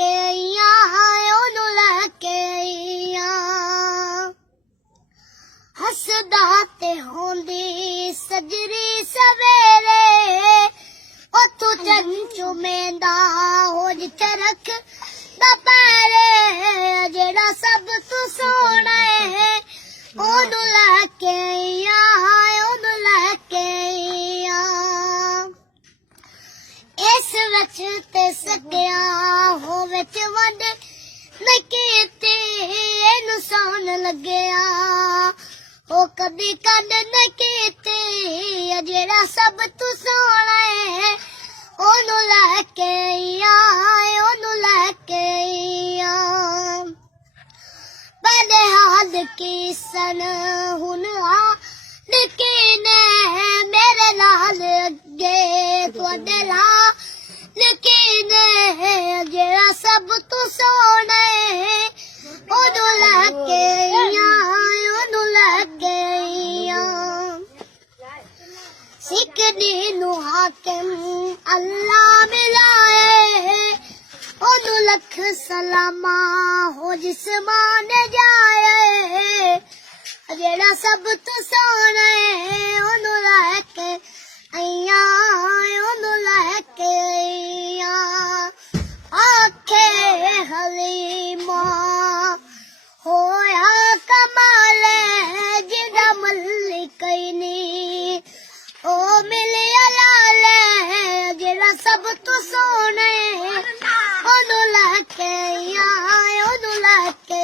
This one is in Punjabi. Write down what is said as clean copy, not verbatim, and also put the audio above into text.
ਕੇ ਆਈਆਂ ਉਹਨੂੰ ਲੈ ਕੇ ਆਈਆਂ ਹੱਸਦਾ ਤੇ ਹੁੰਦੀ ਸਜਰੀ ਸਵੇਰੇ ਉੱਥੋਂ ਚੰਚੁਮੇਂਦਾ ਹੋ ਜਿੱਥੇ ਰੱਖ ਦਾ ਪੈਰੇ ਜਿਹੜਾ ਸਭ ਤੋਂ ਸੋਹਣਾ ਏ ਉਹਨੂੰ ਲੈ ਕੇ ਆਈਆਂ ਉਹਨੂੰ ਲੈ ਕੇ ਆਈਆਂ ਇਸ ਵਿੱਚ ਤੇ ਸਕਿਆ ਹੋ ਵਿੱਚ ਵੰਡ ਨਹੀਂ ਕੀਤੀ ਇਹਨੂੰ ਸੌਣ ਲੱਗਿਆ ਉਹ ਕਦੀ ਕੰਨ ਨਹੀਂ ਕੀਤੀ ਜਿਹੜਾ ਸਭ ਤੋਂ ਸੋਹਣਾ ਏ ਉਹਨੂੰ ਲੈ ਕੇ ਆਈਆਂ ਉਹਨੂੰ ਲੈ ਕੇ ਆਈਆਂ ਬੜੇ ਹਾਲ ਕੀ ਸਨ ਹੁਣ ਆ ਲੇਕਿਨ ਮੇਰੇ ਲਾਲ ਅੱਗੇ ਤੁਹਾਡੇ ਲਾ ਲੇਕਿਨ ਜਿਹੜਾ ਸਭ ਤੋਂ ਸੋਹਣਾ ਏ ਉਹਨੂੰ ਲੈ ਕੇ ਆਈਆਂ ਉਹਨੂੰ ਲੈ ਕੇ ਆਈਆਂ ਸਿੱਖਦੀ ਨੂੰ ਹਾਕਮ ਅੱਲਾ ਮਿਲਾਏ ਉਹਨੂੰ ਲੱਖ ਸਲਾਮਾ ਹੋ ਜਿਸਮਾਨ ਜਾਏ ਜਿਹੜਾ ਸਭ ਤੋਂ ਸੋਹਣਾ ਏ ਉਹਨੂੰ ਲੈ ਕੇ ਆਈਆਂ ਉਹਨੂੰ ਲੈ ਕੇ ਆਈਆਂ ਆਖੇ ਹਲੀਮਾ ਹੋਇਆ ਕਮਾਲ ਜਿਹਦਾ ਮਲਿਕ ਹੀ ਨੀ ਉਹ ਮਿਲਿਆ ਲਾਲ ਜਿਹੜਾ ਸਭ ਤੋਂ ਸੋਹਣਾ ਏ ਉਹਨੂੰ ਲੈ ਕੇ ਆਈਆਂ ਉਹਨੂੰ ਲੈ ਕੇ